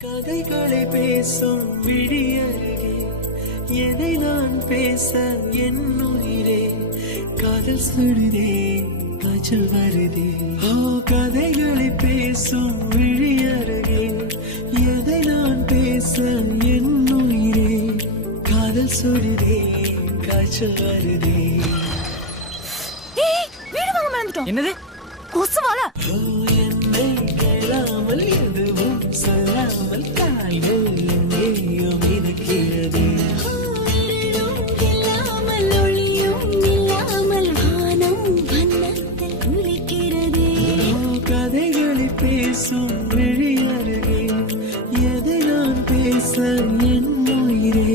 கதைகளை பேசும் விழியருகே எதை நான் பேச என் உயிரே காதல் சுடுதே காய்ச்சல் வருதே. கதைகளை பேசும் விழியருகே எதை நான் பேச என் உயிரே காதல் சுடுதே காய்ச்சல் வருதே. என்னது கொசுவால என்னை கேளாமல் எதுவும் சொல்லாமல் கால்கள் எங்கேயோ மிதக்கிறது. இல்லாமல் ஒளியும் இல்லாமல் வானம் வண்ணத்தில் குளிக்கிறது. கதைகளை பேசும் விழி அருகே எதை நான் பேச என் உயிரே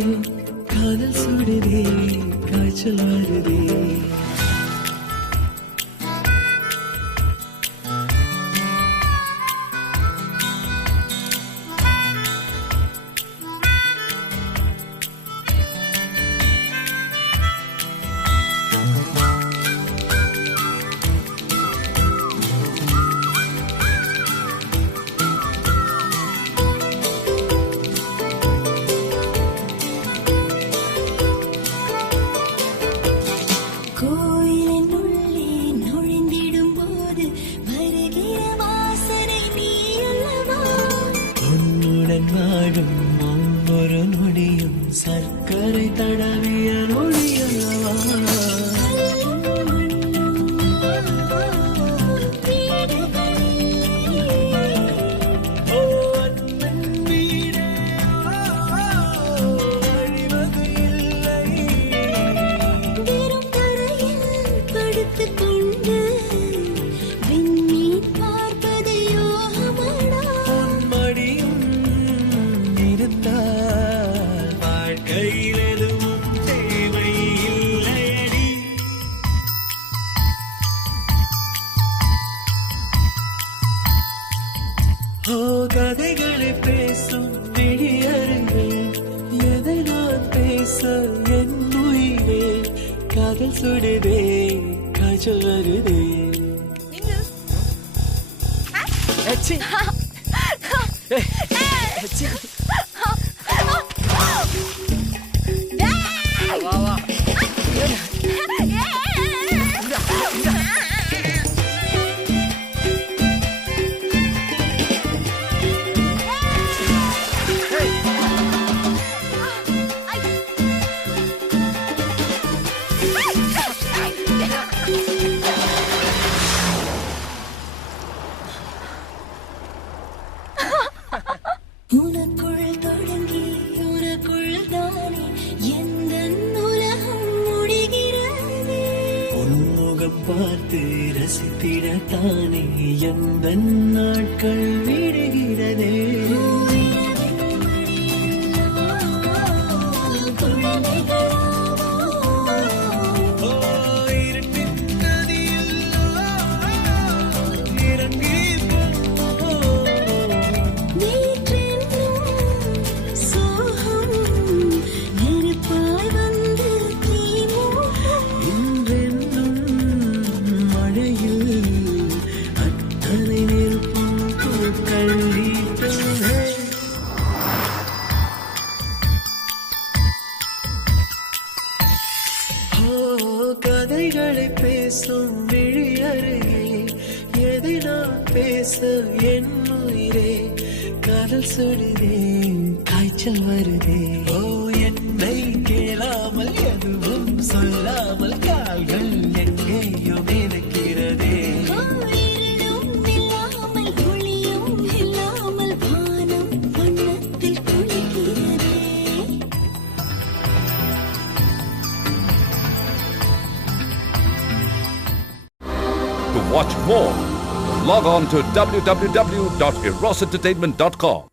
காதல் சுடுதே காய்ச்சல் வருதே. கோயிலின் உள்ளே நுழைந்திடும் போது வருகிற வாசனை நீ அல்லவா? உன்னுடன் வாழும் ஒவ்வொரு நொடியும் சர்க்கரை தடவிய நொடி அல்லவா? ஓ அன்பன் வீடே, அழிவது இல்லை. வெறும் தரையில் படுத்துக் கொண்டு விண்மீன் பார்ப்பது யோகமடா. மடியும் இருந்தால் வாழ்க்கையில் எதுவும் தேவை இல்லையடி. கதைகளை பேசும் விழியருகே எதை நான் பேச என் உயிரே காதல் சுடுதே காய்ச்சல் வருதே. உனக்குள் தொடங்கி உனக்குள் தானே எந்த உலகம் முடிகிறது. உன்முகம் பார்த்து ரசித்திடத்தானே எந்த நாட்கள் விடுகிறதே. இருட்டின் நதியில் இறங்கி நெருப்பாய் வந்து இன்றென்னும் மழையில் அத்தனை நெருப்பும் பூக்கள் வீட்டவே. கதைகளை பேசும் விழி அருகே எதை நான் பேச என் உயிரே காதல் சுடுதே காய்ச்சல் வருதே. என்னை கேளாமல் எதுவும் சொல்லாமல் கால்கள் எங்கேயோ மிதக்கிறதே. இருளும் இல்லாமல் ஒளியும் இல்லாமல் வானம் வண்ணத்தில் குளிக்கிறதே. To watch more, log on to www.erosentertainment.com.